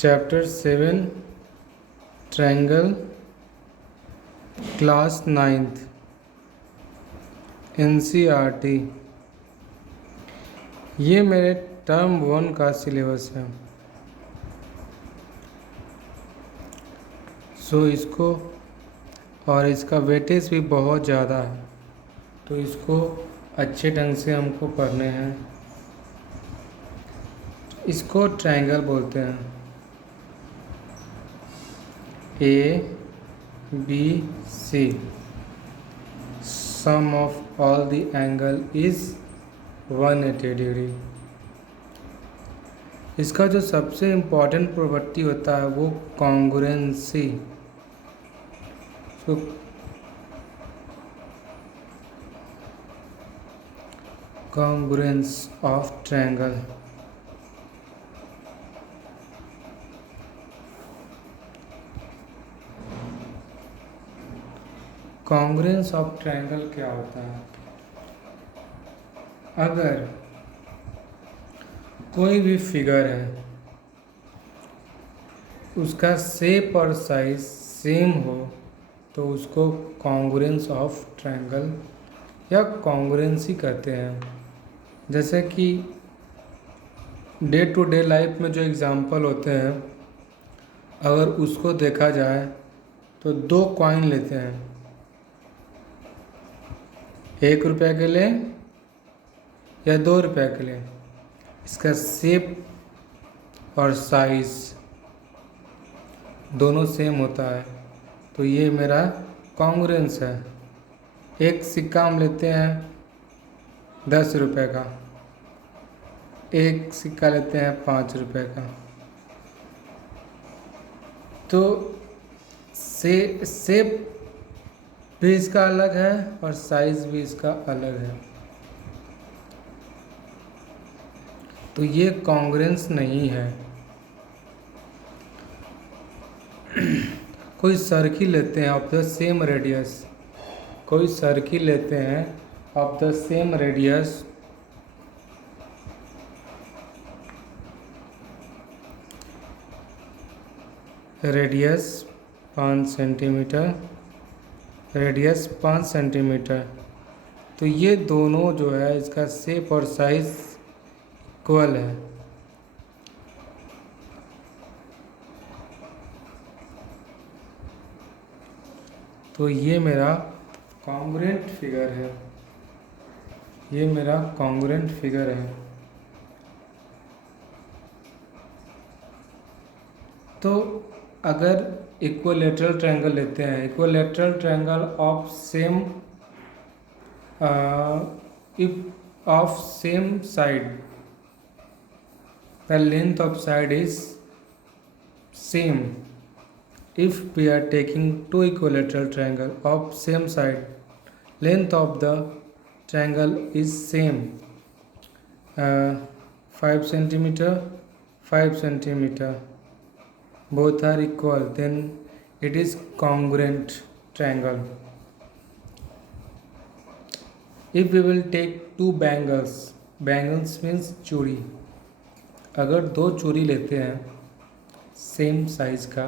Chapter 7 triangle class 9th NCERT। ये मेरे term 1 का सिलेबस है। इसको और इसका वेटेज भी बहुत ज़्यादा है, तो इसको अच्छे ढंग से हमको पढ़ने हैं। इसको ट्रायंगल बोलते हैं। ABC, sum of all the angle is 180 degree. इसका जो सबसे इम्पोर्टेंट प्रॉपर्टी होता है वो congruency. Congruence of triangle. Congruence of triangle क्या होता है? अगर कोई भी फिगर है, उसका शेप और साइज सेम हो तो उसको कॉन्ग्रुएंस ऑफ ट्रायंगल या कॉन्ग्रुएंसी कहते हैं। जैसे कि डे टू डे लाइफ में जो एग्जांपल होते हैं, अगर उसको देखा जाए तो 2 कॉइन लेते हैं, 1 रुपये के लिए या 2 रुपये के लिए। इसका शेप और साइज दोनों सेम होता है, तो ये मेरा कॉन्ग्रुएंस है। एक सिक्का हम लेते हैं 10 रुपये का, एक सिक्का लेते हैं 5 रुपये का, तो शेप भी इसका अलग है और साइज भी इसका अलग है, तो ये कॉन्ग्रुएंस नहीं है। कोई सर्किल लेते हैं ऑफ द सेम रेडियस, कोई सर्किल लेते हैं of the same radius, radius 5 centimetre, radius 5 centimetre, तो ये दोनों जो है इसका शेप और साइज इक्वल है। तो ये मेरा कॉन्ग्रुएंट फिगर है, ये मेरा कॉन्ग्रुएंट फिगर है। तो अगर इक्विलैटरल ट्रायंगल लेते हैं, equilateral triangle of same of same side, the length of side is same. If we are taking 2 equilateral triangle of same side, length of the triangle is same, 5 centimeter, 5 centimeter, both are equal, then it is congruent triangle. If we will take 2 bangles, bangles means चूड़ी, अगर 2 चूड़ी लेते हैं same size का,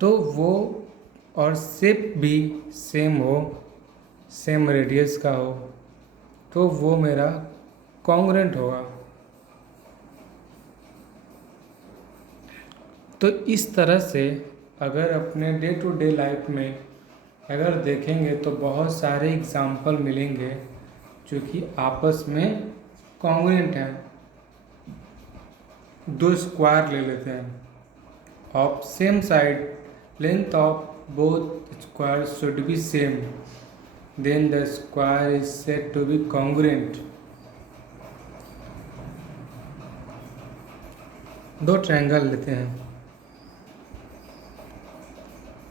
तो वो और shape भी सेम हो, सेम रेडियस का हो, तो वो मेरा कॉन्ग्रुएंट होगा। तो इस तरह से अगर अपने डे टू डे लाइफ में अगर देखेंगे तो बहुत सारे एग्जाम्पल मिलेंगे जो कि आपस में कॉन्ग्रुएंट है। 2 स्क्वायर ले लेते हैं of same side, length of both square should be same, then the square is said to be congruent. 2 triangle लेते हैं,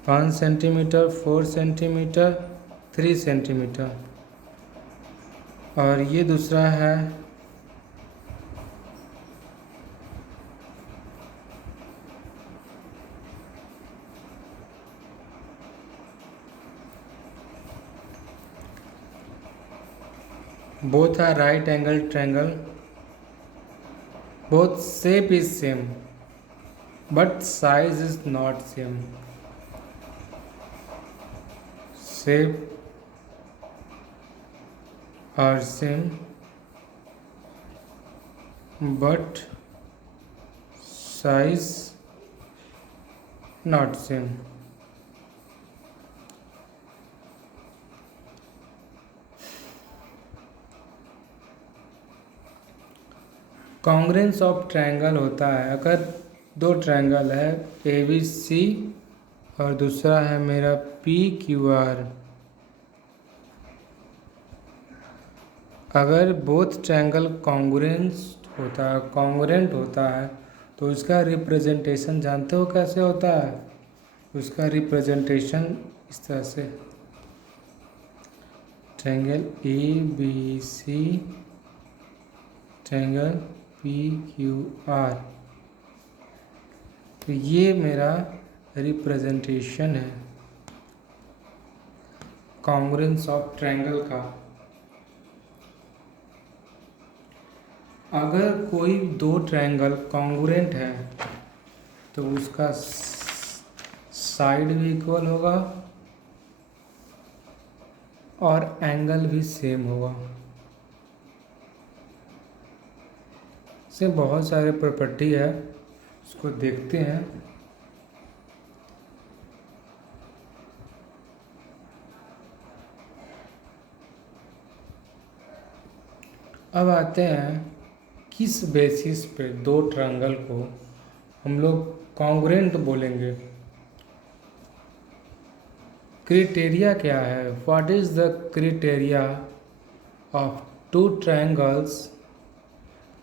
5 सेंटीमीटर, 4 सेंटीमीटर, 3 सेंटीमीटर, और ये दूसरा है 'both are right angle triangle', both shape is same but size is not same. Shape are same but size not same. Congruence of triangle होता है अगर दो ट्रायंगल है ए बी सी और दूसरा है मेरा पी क्यू आर। अगर बोथ ट्रायंगल कॉन्ग्रुएंट होता है तो उसका रिप्रेजेंटेशन जानते हो कैसे होता है? उसका रिप्रेजेंटेशन इस तरह से, triangle A B C, triangle P Q R, तो ये मेरा रिप्रेजेंटेशन है कॉन्ग्रुएंस ऑफ ट्रायंगल का। अगर कोई दो ट्रायंगल कॉन्ग्रुएंट है तो उसका साइड भी इक्वल होगा और एंगल भी सेम होगा। से बहुत सारे प्रॉपर्टी है, उसको देखते हैं। अब आते हैं किस बेसिस पे दो ट्रायंगल को हम लोग कॉन्ग्रुएंट बोलेंगे। क्राइटेरिया क्या है? What is the criteria of two triangles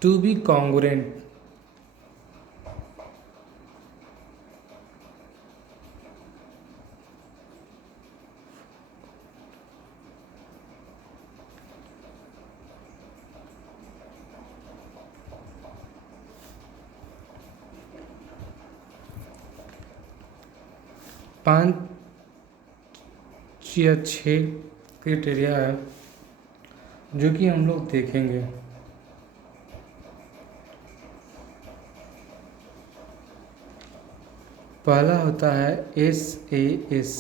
to be congruent? पाँच या छः क्राइटेरिया है जो कि हम लोग देखेंगे। पहला होता है SAS,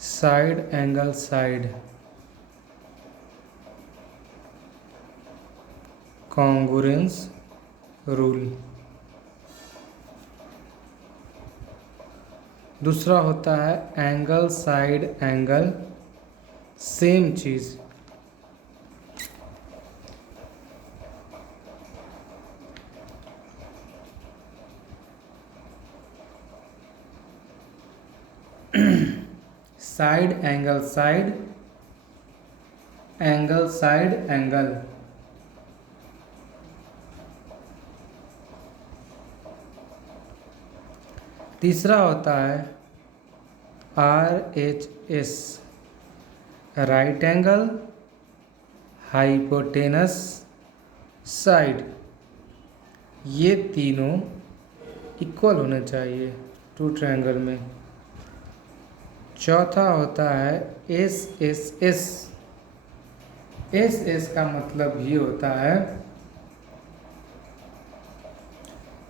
side angle side congruence rule. दूसरा होता है एंगल साइड एंगल, सेम चीज़। Side angle side, angle side angle. तीसरा होता है RHS, right angle hypotenuse side. ये तीनों इक्वल होने चाहिए टू ट्रायंगल में। चौथा होता है SSS, SS का मतलब ये होता है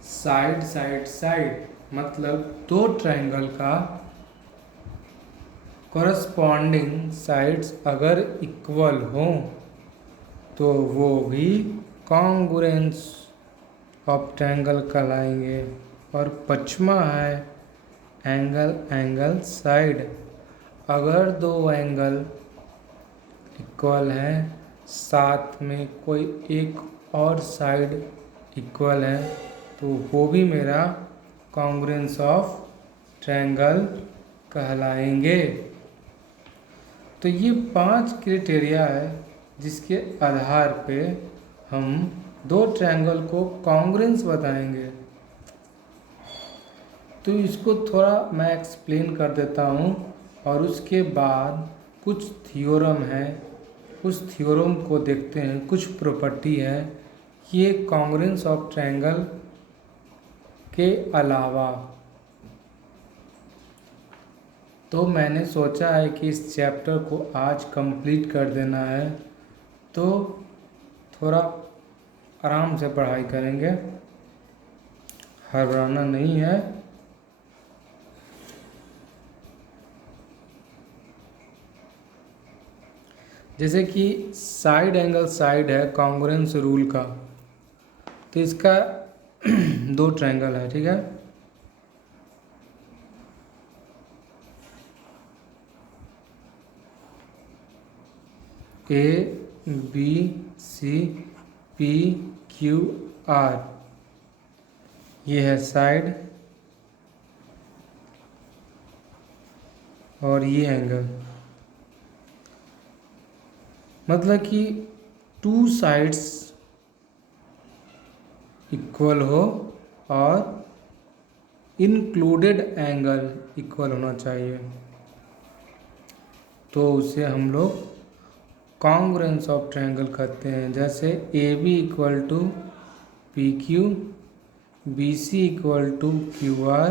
साइड साइड साइड, मतलब दो ट्रायंगल का कॉरस्पॉन्डिंग साइड्स अगर इक्वल हो तो वो भी कॉन्ग्रुएंस ऑफ ट्रायंगल कहलाएंगे। और पचमा है एंगल एंगल साइड, अगर दो एंगल इक्वल हैं साथ में कोई एक और साइड इक्वल है तो वो भी मेरा कॉन्ग्रुएंस ऑफ ट्रायंगल कहलाएंगे। तो ये 5 क्राइटेरिया है जिसके आधार पे हम दो ट्रायंगल को कॉन्ग्रुएंस बताएंगे। तो इसको थोड़ा मैं एक्सप्लेन कर देता हूँ और उसके बाद कुछ थ्योरम है, उस थ्योरम को देखते हैं। कुछ प्रॉपर्टी है ये कॉन्ग्रुएंस ऑफ ट्रायंगल के अलावा। तो मैंने सोचा है कि इस चैप्टर को आज कंप्लीट कर देना है, तो थोड़ा आराम से पढ़ाई करेंगे, घबराना नहीं है। जैसे कि साइड एंगल साइड है कॉन्ग्रुएंस रूल का, तो इसका दो ट्रायंगल है, ठीक है। A B C P Q R, ये है साइड और ये एंगल, मतलब कि टू साइड्स इक्वल हो और इंक्लूडेड एंगल इक्वल होना चाहिए, तो उसे हम लोग कॉन्ग्रुएंस ऑफ ट्रायंगल कहते हैं। जैसे A B equal to P Q, B C equal to Q R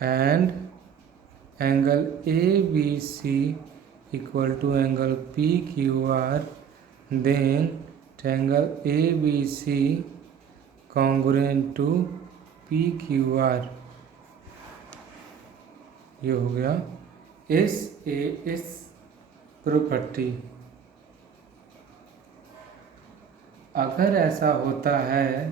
and angle A B C equal to angle P Q R, then triangle A B C congruent to P Q R. ये हो गया S A S property. अगर ऐसा होता है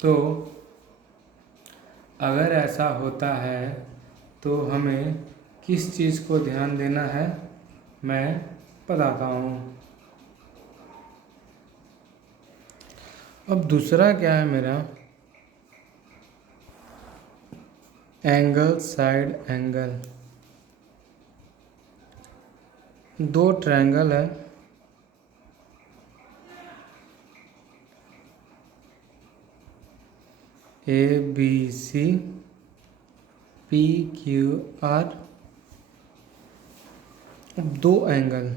तो अगर ऐसा होता है तो हमें किस चीज़ को ध्यान देना है, मैं बताता हूँ। अब दूसरा क्या है मेरा, एंगल साइड एंगल। दो ट्रायंगल है, A B C P Q R, दो एंगल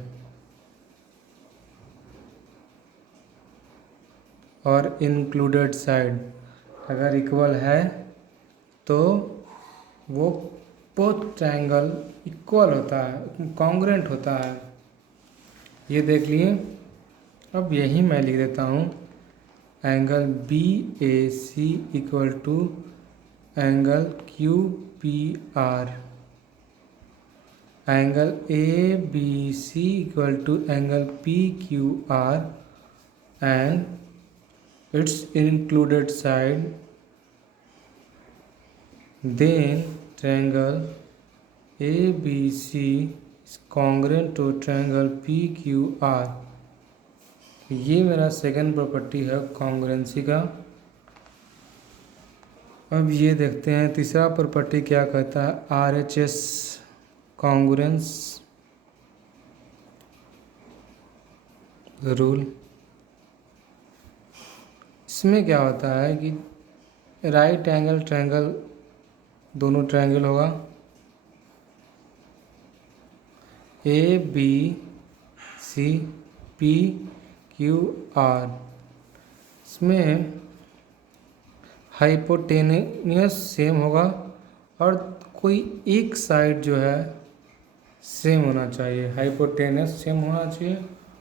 और इंक्लूडेड साइड अगर इक्वल है तो वो बोथ ट्रायंगल इक्वल होता है, कॉन्ग्रुएंट होता है। ये देख लिए। अब यही मैं लिख देता हूँ, angle B A C equal to angle Q P R, angle A B C equal to angle P Q R and its included side, then triangle ABC is congruent to triangle PQR। ये मेरा second property है congruency का। अब ये देखते हैं तीसरा property क्या कहता है, RHS कॉन्ग्रुएंस रूल। इसमें क्या होता है कि राइट एंगल ट्रायंगल, दोनों ट्रायंगल होगा A B C P Q R, इसमें हाइपोटेनियस सेम होगा और कोई एक साइड जो है सेम होना चाहिए, हाइपोटेनियस सेम होना चाहिए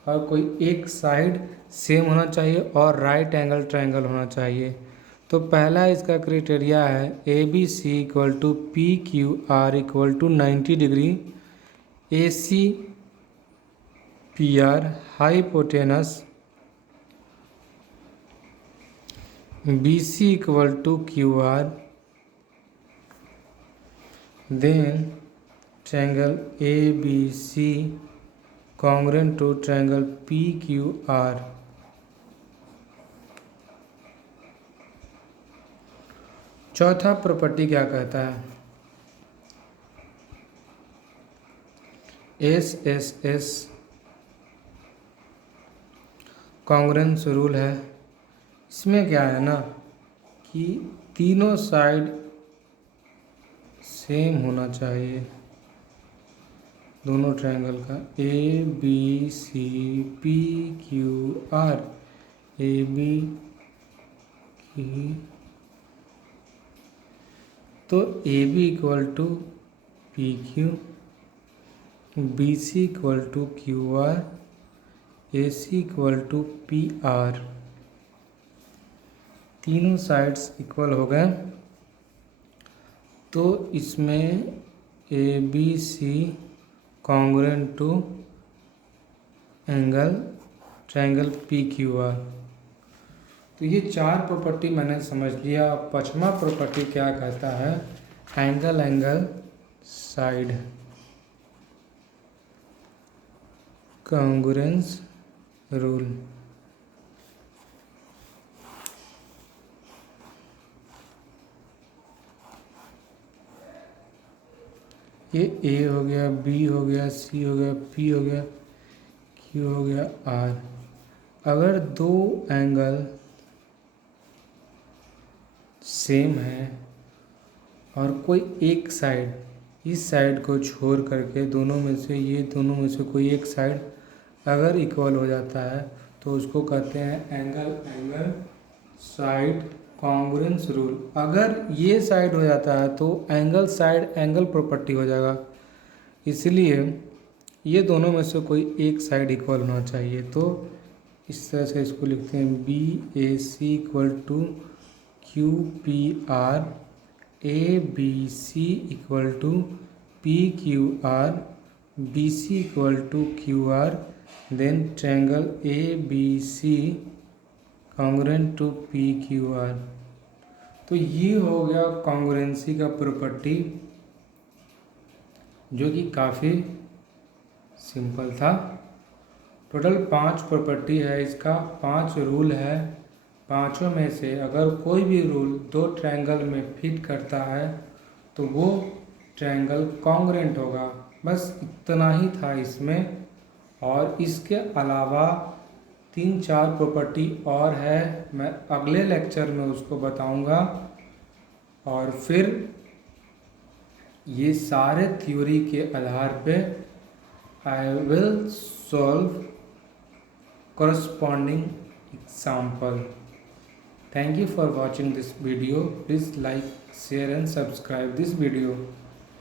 और कोई एक साइड सेम होना चाहिए और राइट एंगल ट्रायंगल होना चाहिए। तो पहला इसका क्राइटेरिया है A B C equal to P Q R equal to 90 degree, A C P R hypotenuse, B C equal to Q R, then triangle A B C congruent to triangle P Q R. चौथा property क्या कहता है, S S S congruence rule है। इसमें क्या है ना कि तीनों साइड सेम होना चाहिए, दोनों ट्रायंगल का, A B C P Q R, A B की, तो A B equal to P Q, B C equal to Q R, A C equal to P R. तीनों साइड्स इक्वल हो गए तो इसमें A B C congruent to angle triangle P Q R. तो ये चार प्रॉपर्टी मैंने समझ लिया। अब पांचवा प्रॉपर्टी क्या कहता है, angle angle side congruence rule. ये ए हो गया, बी हो गया, सी हो गया, पी हो गया, क्यू हो गया, आर। अगर दो एंगल सेम है और कोई एक साइड, इस साइड को छोड़ करके दोनों में से, ये दोनों में से कोई एक साइड अगर इक्वल हो जाता है तो उसको कहते हैं angle angle side congruence rule. अगर ये साइड हो जाता है तो एंगल साइड एंगल प्रॉपर्टी हो जाएगा। इसलिए ये दोनों में से कोई एक साइड इक्वल होना चाहिए। तो इस तरह से इसको लिखते हैं B A C equal to Q P R, A B C equal to P Q R, B C equal to Q R, then triangle A B C congruent to P Q R. तो ये हो गया congruency का property, जो कि काफ़ी simple था। Total 5 property है इसका, 5 रूल है। पांचों में से अगर कोई भी रूल दो ट्रायंगल में फिट करता है तो वो ट्रायंगल कॉन्ग्रुएंट होगा। बस इतना ही था इसमें। और इसके अलावा 3-4 प्रॉपर्टी और है, मैं अगले लेक्चर में उसको बताऊंगा। और फिर ये सारे थ्योरी के आधार पे I will solve corresponding example. Thank you for watching this video. Please like, share and subscribe this video.